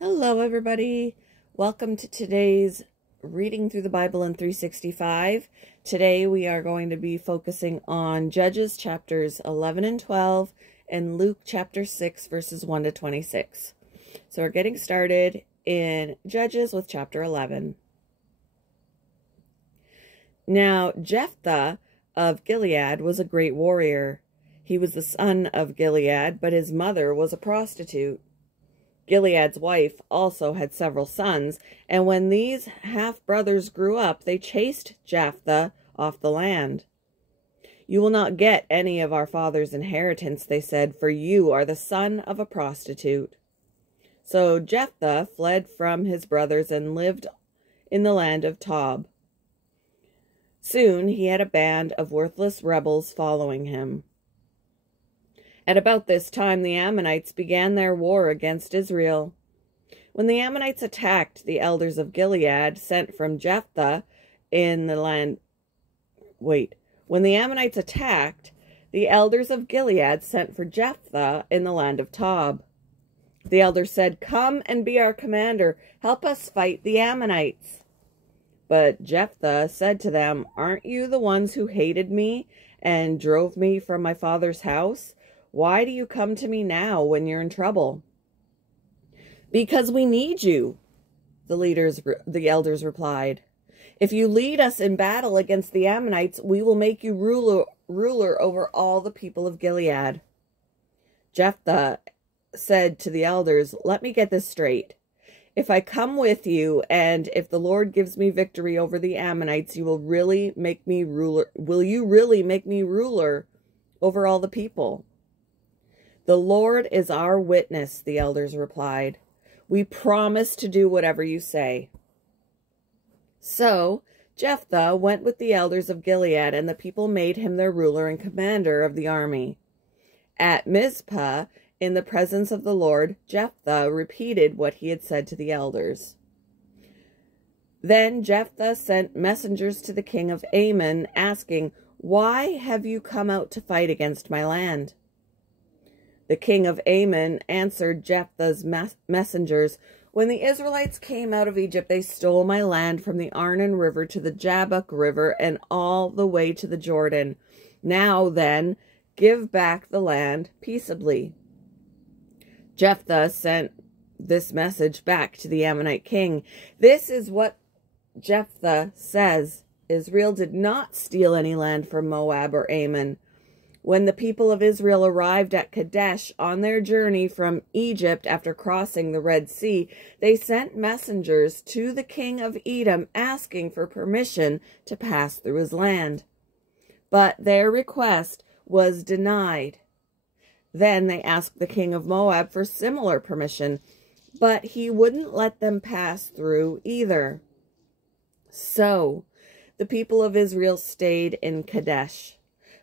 Hello, everybody. Welcome to today's reading through the Bible in 365. Today we are going to be focusing on Judges chapters 11 and 12 and Luke chapter 6 verses 1 to 26. So we're getting started in Judges with chapter 11. Now Jephthah of Gilead was a great warrior. He was the son of Gilead, but his mother was a prostitute. Gilead's wife also had several sons, and when these half-brothers grew up, they chased Jephthah off the land. "You will not get any of our father's inheritance," they said, "for you are the son of a prostitute." So Jephthah fled from his brothers and lived in the land of Tob. Soon he had a band of worthless rebels following him. At about this time, the Ammonites began their war against Israel. When the Ammonites attacked, the elders of Gilead sent from Jephthah in the land... When the Ammonites attacked, the elders of Gilead sent for Jephthah in the land of Tob. The elders said, "Come and be our commander. Help us fight the Ammonites." But Jephthah said to them, "Aren't you the ones who hated me and drove me from my father's house? Why do you come to me now when you're in trouble?" "Because we need you," the elders replied. "If you lead us in battle against the Ammonites, we will make you ruler over all the people of Gilead." Jephthah said to the elders, "Let me get this straight. If I come with you, and if the Lord gives me victory over the Ammonites, you will really make me ruler? Will you really make me ruler over all the people?" "The Lord is our witness," the elders replied. "We promise to do whatever you say." So Jephthah went with the elders of Gilead, and the people made him their ruler and commander of the army. At Mizpah, in the presence of the Lord, Jephthah repeated what he had said to the elders. Then Jephthah sent messengers to the king of Ammon, asking, "Why have you come out to fight against my land?" The king of Ammon answered Jephthah's messengers, "When the Israelites came out of Egypt, they stole my land from the Arnon River to the Jabbok River and all the way to the Jordan. Now then, give back the land peaceably." Jephthah sent this message back to the Ammonite king. "This is what Jephthah says: Israel did not steal any land from Moab or Ammon. When the people of Israel arrived at Kadesh on their journey from Egypt after crossing the Red Sea, they sent messengers to the king of Edom asking for permission to pass through his land. But their request was denied. Then they asked the king of Moab for similar permission, but he wouldn't let them pass through either. So the people of Israel stayed in Kadesh.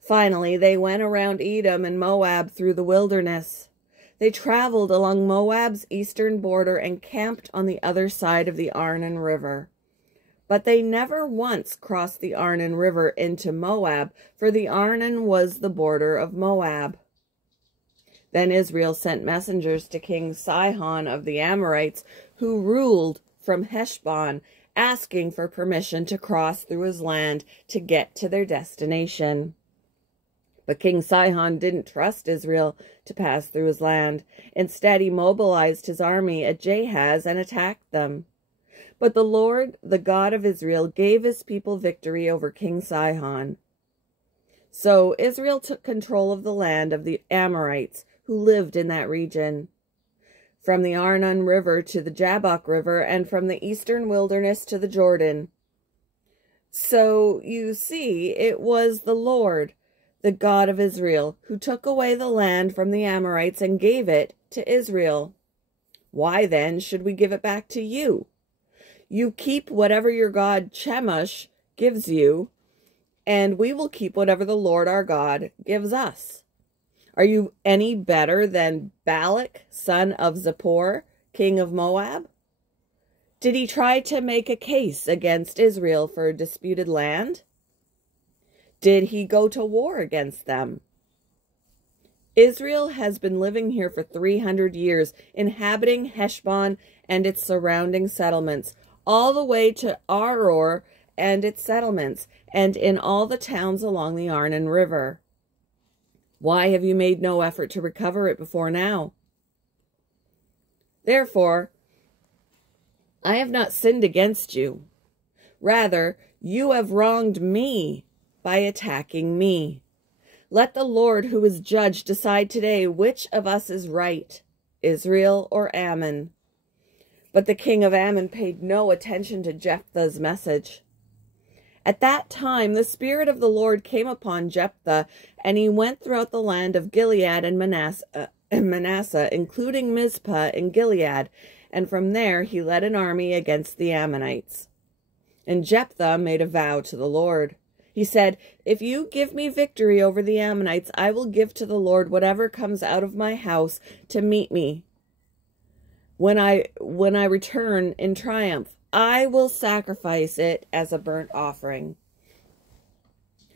Finally, they went around Edom and Moab through the wilderness. They traveled along Moab's eastern border and camped on the other side of the Arnon River. But they never once crossed the Arnon River into Moab, for the Arnon was the border of Moab. Then Israel sent messengers to King Sihon of the Amorites, who ruled from Heshbon, asking for permission to cross through his land to get to their destination. But King Sihon didn't trust Israel to pass through his land. Instead, he mobilized his army at Jahaz and attacked them. But the Lord, the God of Israel, gave his people victory over King Sihon. So Israel took control of the land of the Amorites who lived in that region, from the Arnon River to the Jabbok River, and from the eastern wilderness to the Jordan. So you see, it was the Lord, the God of Israel, who took away the land from the Amorites and gave it to Israel. Why then should we give it back to you? You keep whatever your god Chemosh gives you, and we will keep whatever the Lord our God gives us. Are you any better than Balak, son of Zippor, king of Moab? Did he try to make a case against Israel for disputed land? Did he go to war against them? Israel has been living here for 300 years, inhabiting Heshbon and its surrounding settlements, all the way to Aroer and its settlements, and in all the towns along the Arnon River. Why have you made no effort to recover it before now? Therefore, I have not sinned against you. Rather, you have wronged me by attacking me. Let the Lord, who is judge, decide today which of us is right, Israel or Ammon. But the king of Ammon paid no attention to Jephthah's message. At that time, the Spirit of the Lord came upon Jephthah, and he went throughout the land of Gilead and Manasseh, including Mizpah in Gilead, and from there he led an army against the Ammonites. And Jephthah made a vow to the Lord. He said, "If you give me victory over the Ammonites, I will give to the Lord whatever comes out of my house to meet me. When I return in triumph, I will sacrifice it as a burnt offering."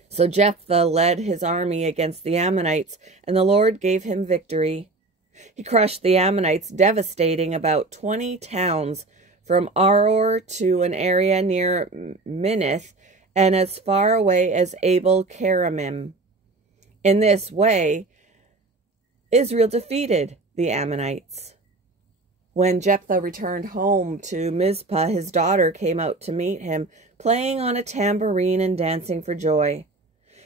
So Jephthah led his army against the Ammonites, and the Lord gave him victory. He crushed the Ammonites, devastating about 20 towns, from Aroer to an area near Minnith, and as far away as Abel-keramim. In this way, Israel defeated the Ammonites. When Jephthah returned home to Mizpah, his daughter came out to meet him, playing on a tambourine and dancing for joy.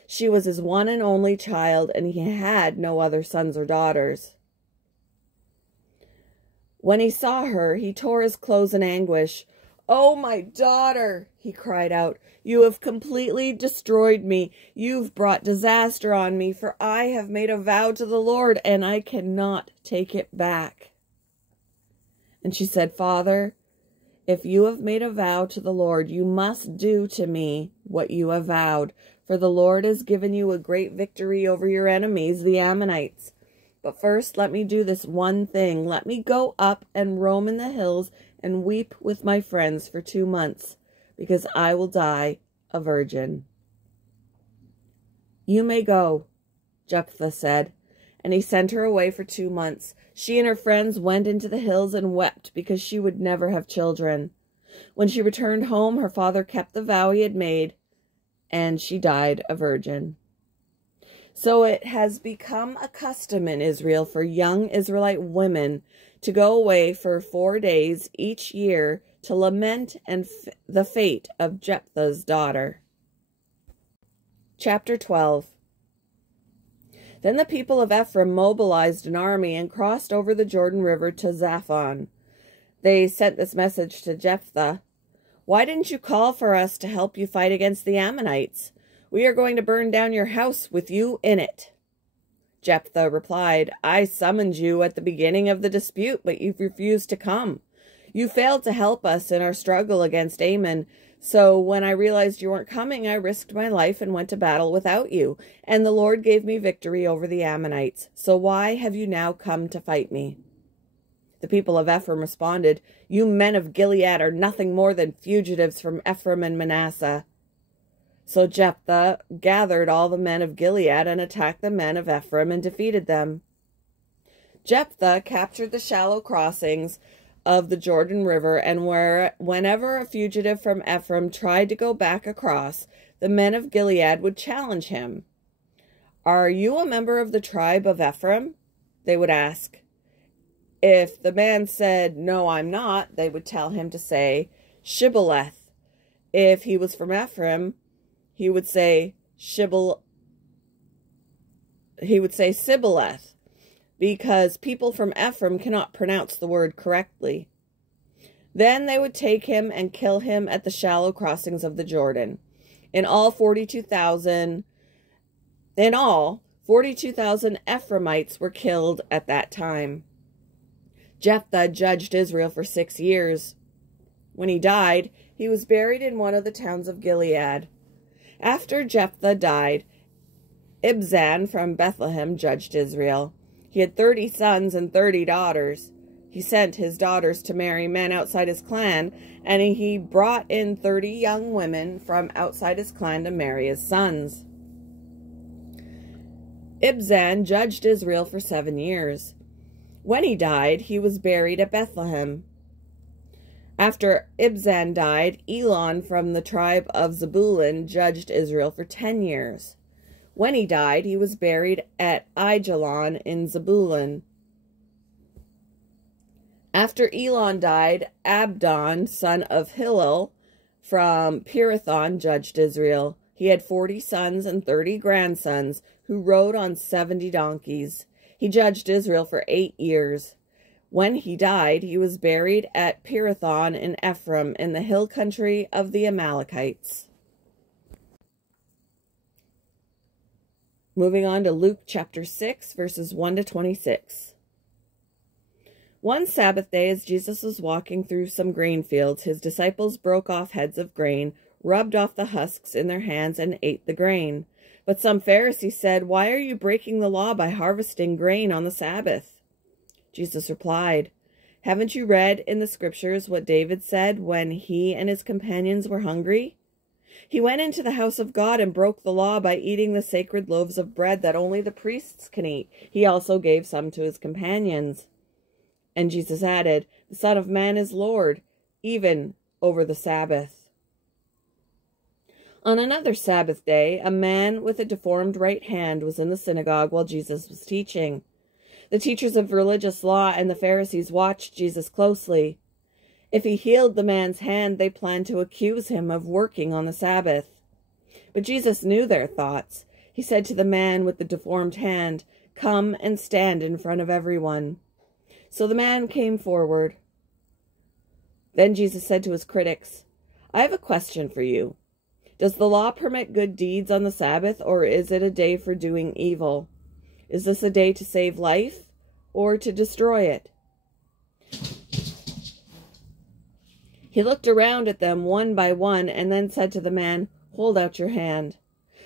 She was his one and only child, and he had no other sons or daughters. When he saw her, he tore his clothes in anguish. "Oh, my daughter," he cried out, "you have completely destroyed me. You've brought disaster on me, for I have made a vow to the Lord, and I cannot take it back." And she said, "Father, if you have made a vow to the Lord, you must do to me what you have vowed, for the Lord has given you a great victory over your enemies, the Ammonites. But first, let me do this one thing. Let me go up and roam in the hills and weep with my friends for 2 months, because I will die a virgin." "You may go," Jephthah said, and he sent her away for 2 months. She and her friends went into the hills and wept because she would never have children. When she returned home, her father kept the vow he had made, and she died a virgin. So it has become a custom in Israel for young Israelite women to go away for 4 days each year to lament the fate of Jephthah's daughter. Chapter 12. Then the people of Ephraim mobilized an army and crossed over the Jordan River to Zaphon. They sent this message to Jephthah: "Why didn't you call for us to help you fight against the Ammonites? We are going to burn down your house with you in it." Jephthah replied, "I summoned you at the beginning of the dispute, but you refused to come. You failed to help us in our struggle against Ammon. So when I realized you weren't coming, I risked my life and went to battle without you. And the Lord gave me victory over the Ammonites. So why have you now come to fight me?" The people of Ephraim responded, "You men of Gilead are nothing more than fugitives from Ephraim and Manasseh." So Jephthah gathered all the men of Gilead and attacked the men of Ephraim and defeated them. Jephthah captured the shallow crossings of the Jordan River, and whenever a fugitive from Ephraim tried to go back across, the men of Gilead would challenge him. "Are you a member of the tribe of Ephraim?" they would ask. If the man said, "No, I'm not," they would tell him to say Shibboleth. If he was from Ephraim, he would say Sibboleth, because people from Ephraim cannot pronounce the word correctly. Then they would take him and kill him at the shallow crossings of the Jordan. In all, 42,000 Ephraimites were killed at that time. Jephthah judged Israel for 6 years. When he died, he was buried in one of the towns of Gilead. After Jephthah died, Ibzan from Bethlehem judged Israel. He had 30 sons and 30 daughters. He sent his daughters to marry men outside his clan, and he brought in 30 young women from outside his clan to marry his sons. Ibzan judged Israel for 7 years. When he died, he was buried at Bethlehem. After Ibzan died, Elon from the tribe of Zebulun judged Israel for 10 years. When he died, he was buried at Aijalon in Zebulun. After Elon died, Abdon, son of Hillel, from Pirathon, judged Israel. He had 40 sons and 30 grandsons, who rode on 70 donkeys. He judged Israel for 8 years. When he died, he was buried at Pirathon in Ephraim, in the hill country of the Amalekites. Moving on to Luke chapter 6, verses 1 to 26. One Sabbath day, as Jesus was walking through some grain fields, his disciples broke off heads of grain, rubbed off the husks in their hands, and ate the grain. But some Pharisees said, "Why are you breaking the law by harvesting grain on the Sabbath?" Jesus replied, "Haven't you read in the scriptures what David said when he and his companions were hungry? He went into the house of God and broke the law by eating the sacred loaves of bread that only the priests can eat. He also gave some to his companions." And Jesus added, "The Son of Man is Lord, even over the Sabbath." On another Sabbath day, a man with a deformed right hand was in the synagogue while Jesus was teaching. The teachers of religious law and the Pharisees watched Jesus closely. If he healed the man's hand, they planned to accuse him of working on the Sabbath. But Jesus knew their thoughts. He said to the man with the deformed hand, "Come and stand in front of everyone." So the man came forward. Then Jesus said to his critics, "I have a question for you. Does the law permit good deeds on the Sabbath, or is it a day for doing evil? Is this a day to save life or to destroy it?" He looked around at them one by one and then said to the man, "Hold out your hand."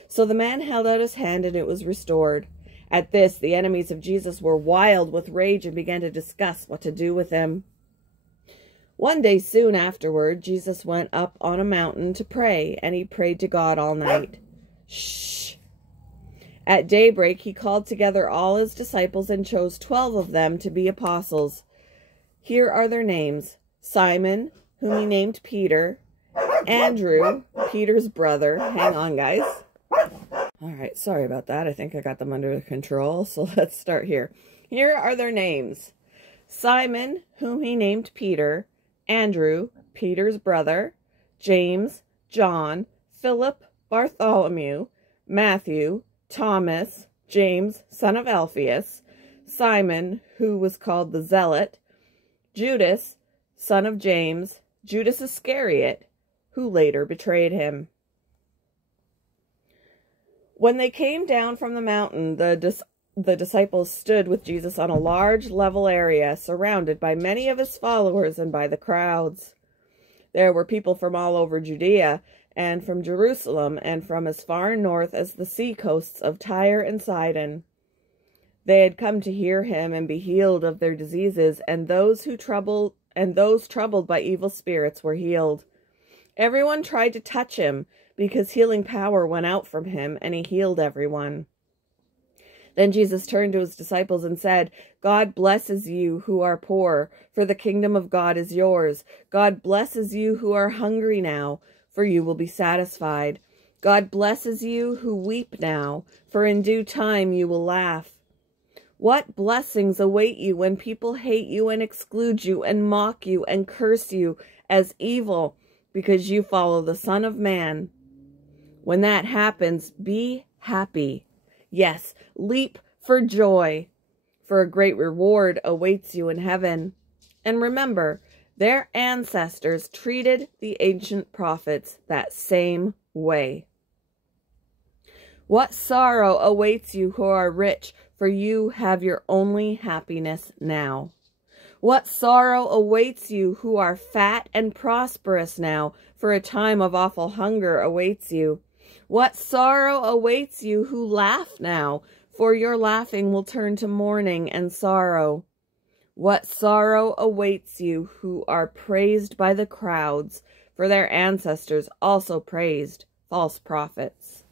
So the man held out his hand and it was restored. At this, the enemies of Jesus were wild with rage and began to discuss what to do with him. One day soon afterward, Jesus went up on a mountain to pray, and he prayed to God all night. Shh! At daybreak, he called together all his disciples and chose 12 of them to be apostles. Here are their names: Simon, whom he named Peter; Andrew, Peter's brother. Hang on, guys. All right, sorry about that. I think I got them under control, so let's start here. Here are their names: Simon, whom he named Peter; Andrew, Peter's brother; James, John, Philip, Bartholomew, Matthew, Thomas, James, son of Alphaeus, Simon, who was called the Zealot, Judas, son of James, Judas Iscariot, who later betrayed him. When they came down from the mountain, the disciples stood with Jesus on a large level area, surrounded by many of his followers and by the crowds. There were people from all over Judea, and from Jerusalem, and from as far north as the sea coasts of Tyre and Sidon. They had come to hear him and be healed of their diseases, and those troubled by evil spirits were healed. Everyone tried to touch him, because healing power went out from him, and he healed everyone. Then Jesus turned to his disciples and said, "God blesses you who are poor, for the kingdom of God is yours. God blesses you who are hungry now, for you will be satisfied. God blesses you who weep now, for in due time you will laugh. What blessings await you when people hate you and exclude you and mock you and curse you as evil because you follow the Son of Man. When that happens, be happy. Yes, leap for joy, for a great reward awaits you in heaven. And remember, their ancestors treated the ancient prophets that same way. What sorrow awaits you who are rich, for you have your only happiness now. What sorrow awaits you who are fat and prosperous now, for a time of awful hunger awaits you. What sorrow awaits you who laugh now, for your laughing will turn to mourning and sorrow. What sorrow awaits you who are praised by the crowds, for their ancestors also praised false prophets."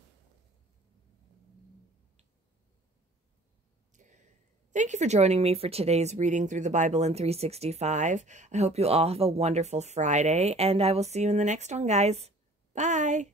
Thank you for joining me for today's Reading Through the Bible in 365. I hope you all have a wonderful Friday, and I will see you in the next one, guys. Bye.